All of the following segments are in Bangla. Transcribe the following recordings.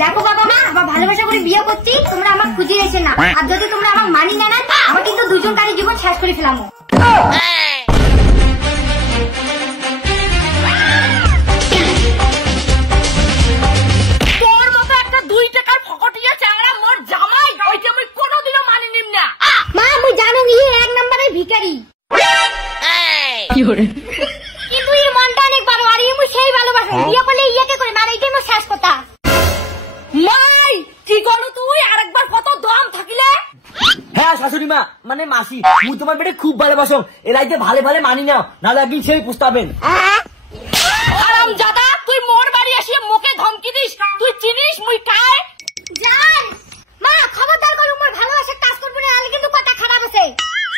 দেখো বাবা মা, আমার ভালোবাসা করে বিয়ে করছি, তোমরা আমার খুঁজে এসে না। আর যদি তোমরা আমার মানি না নেন, আমার কিন্তু দুজনকারী জীবন শেষ করে ফেলামো। তোর মতো একটা 2 টাকার ফকটিয়া চ্যাংড়া মোর জামাই, ওইটা আমি কোনোদিনও মানি নিম না। মা আমি জানো ইয়ে 1 নম্বরের ভিখারি। কিন্তু এর মনটা অনেক ভালো, আর আমি সেই ভালোবাসা বিয়ে করলে ইয়েকে করে, মানে এটাই আমার শেষ কথা। মাই কি করো তুই? আরেকবার কত দম থাকিলে? হ্যাঁ শাশুড়ি মা, মানে মাসি, মুই তোমার বেটে খুব ভালোবাসো, এলাইতে ভালে ভালে মানি নাও, নাহলে একদিন সেই পুস্তাবেন। হারামজাদা, তুই মোর বাড়ি এসে মুখে ধমকি দিস? তুই চিনিস মুই কায়? জান মা খবরদার করো, মোর ভালোবাসার কাজ করবে না, নাহলে কিন্তু কথা খারাপ আছে।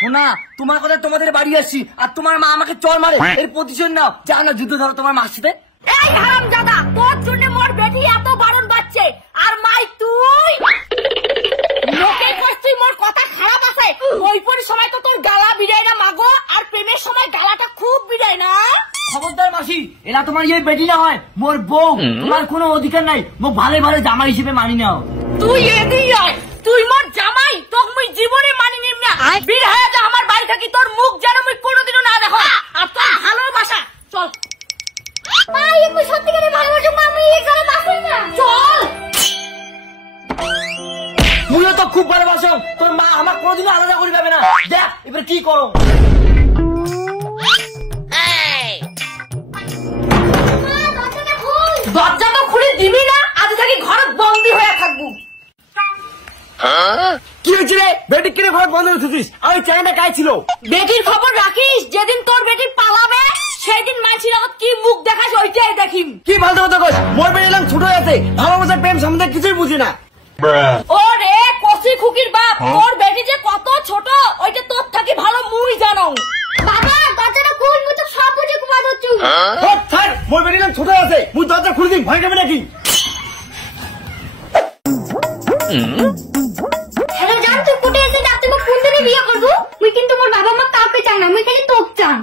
শোনা, তোমার কথা তোমাদের বাড়ি আসছি, আর তোমার মা আমাকে চল মারে, এর প্রতিশোধ নাও। যা না যুদ্ধ ধরো তোমার মার সাথে। এই হারামজাদা, তোর জন্য মোর বেটি এত বারণ বাজছে, আর মাই তুই লোকে কইস তুই মোর কথা খারাপ আছে। ওই পরি সময় তো তোর গালা বিড়াই না মাগো, আর প্রেমের সময় গালাটা খুব বিড়াই না। খবরদার মাসি, এরা তোমার ইয়ে বেটি না হয়, মোর বউ। তোমার কোনো অধিকার নাই মোক ভালো ভালো জামাই হিসেবে মানি নাও। তুই এদিকে আয়, তুই মোর জামাই, তোকে মুই জীবনে মানি নিম না। বের হয়ে যা আমার বাড়ি থেকে, তোর মুখ যেন মুই কোনোদিনও না দেখো। আর তোর ভালোবাসা চল। মা আমি সত্যিকারের ভালোবাসা, মা আমি এই ঘরে বাসি না। চল। মুইও তো খুব ভালোবাসো, তোর মা আমার কোনোদিনও আলাদা করে পাবে না। দেখ এবার কি করো। দরজা তো খুলে দিবি না, আজ থেকে ঘরে বন্দি হয়ে থাকবো। কি হয়েছে রে? বেটি কিনে ঘর বন্ধ রেখেছিস? আমি চ্যানেলটা কাজ ছিল। বেটির খবর রাখিস, যেদিন তোর বেটি পালাবে সেই দিন মানসির আগত কি মুখ দেখাস ওইটাই দেখিম। কি ফালতু কথা কইস? মোর বেটি এলাম ছোট আছে, ভালোবাসার প্রেম সম্বন্ধে কিছুই বুঝি না। ও রে কসি খুকির বাপ, তোর বেটি যে কত ছোট ওইটা তোর থাকি ভালো মুই জানো। বাবা দরজাটা খুল, মুই তো সব বুঝে ঘুমা দচ্ছু। ছাড়, মোর বেটি এলাম ছোট আছে, মুই দরজা খুলে দিই, ভয় পাবে নাকি? হ্যালো জান, তুই কোটে এসে রাতে মো কোন দিনে বিয়ে করব? মুই কিন্তু মোর বাবা মা কাউকে চাই না, মুই খালি তোকে চাই।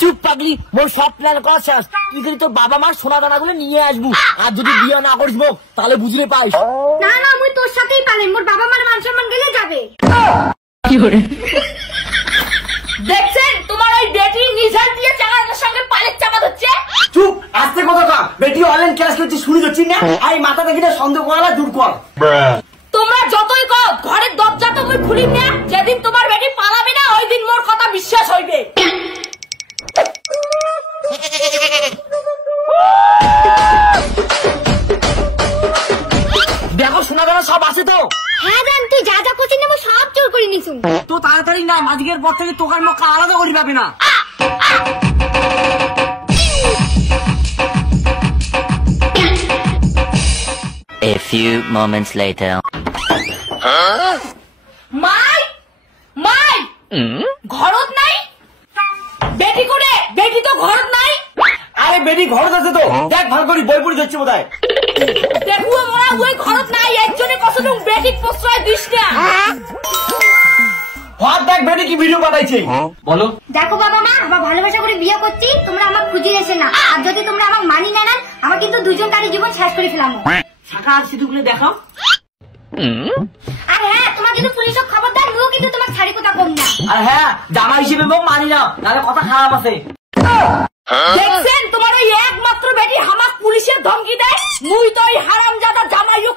চুপ পাগলি, মোর সব প্ল্যান করা শেষ। কি করি তোর বাবা মার সোনা দানাগুলো নিয়ে আসবো, আর যদি বিয়ে না করিস তাহলে বুঝলে পাইস। না না মুই তোর সাথেই পালেন, মোর বাবা মার মান সম্মান গেলে যাবে। দেখছেন তোমার ওই বেটি নিজের দিয়ে চালানোর সঙ্গে পালের চাপা হচ্ছে। চুপ, আস্তে কথা কা। বেটি অনলাইন ক্লাস করছে শুনে যাচ্ছি না, আর মাথা থেকে সন্দেহ করা দূর কর। তোমরা যতই কও, ঘরের দরজা তো মুই খুলিম না। যেদিন তোমার বেটি পালাবে না ওই দিন মোর কথা বিশ্বাস হইবে। দেখো সোনা দানা সব আছে তো? হ্যাঁ জান, তুই যা যা করছিস না মু সব চোর করে নিছু। তো তাড়াতাড়ি না, আজকের পর থেকে তোকার মুখ আলাদা করি পাবে না। A few moments later. মাই মাই ঘরত নাই? বেটি করে বেটি তো ঘরত নাই। আরে বেটি ঘরত আছে তো, দেখ ভালো করে বই পড়ে যাচ্ছে বোধহয়। দেখো মোরা ওই ঘরত নাই, এর জন্য কতটুক বেটি প্রশ্রয় দিস না। হাত দেখ বেটি কি ভিডিও পাঠাইছে। বলো। দেখো বাবা মা, আমার ভালোবাসা করে বিয়ে করছি, তোমরা আমার খুঁজে এসে না। আর যদি তোমরা আমার মানি না নেন, আমার কিন্তু দুজনকারী জীবন শেষ করে ফেলামো। শাখা আর সিঁদুরগুলো দেখাও। আর হ্যাঁ, তোমার কিন্তু পুলিশক খবর দেন, মুও কিন্তু তোমার ছাড়ি কথা কম না। আর হ্যাঁ, জামা হিসেবে মানি না, নাহলে কথা খারাপ আছে। দেখছেন তোমার ওই একমাত্র বেটি হামাক পুলিশের ধমকি দেয়, মুই তো ওই হারামজাদা জামাইও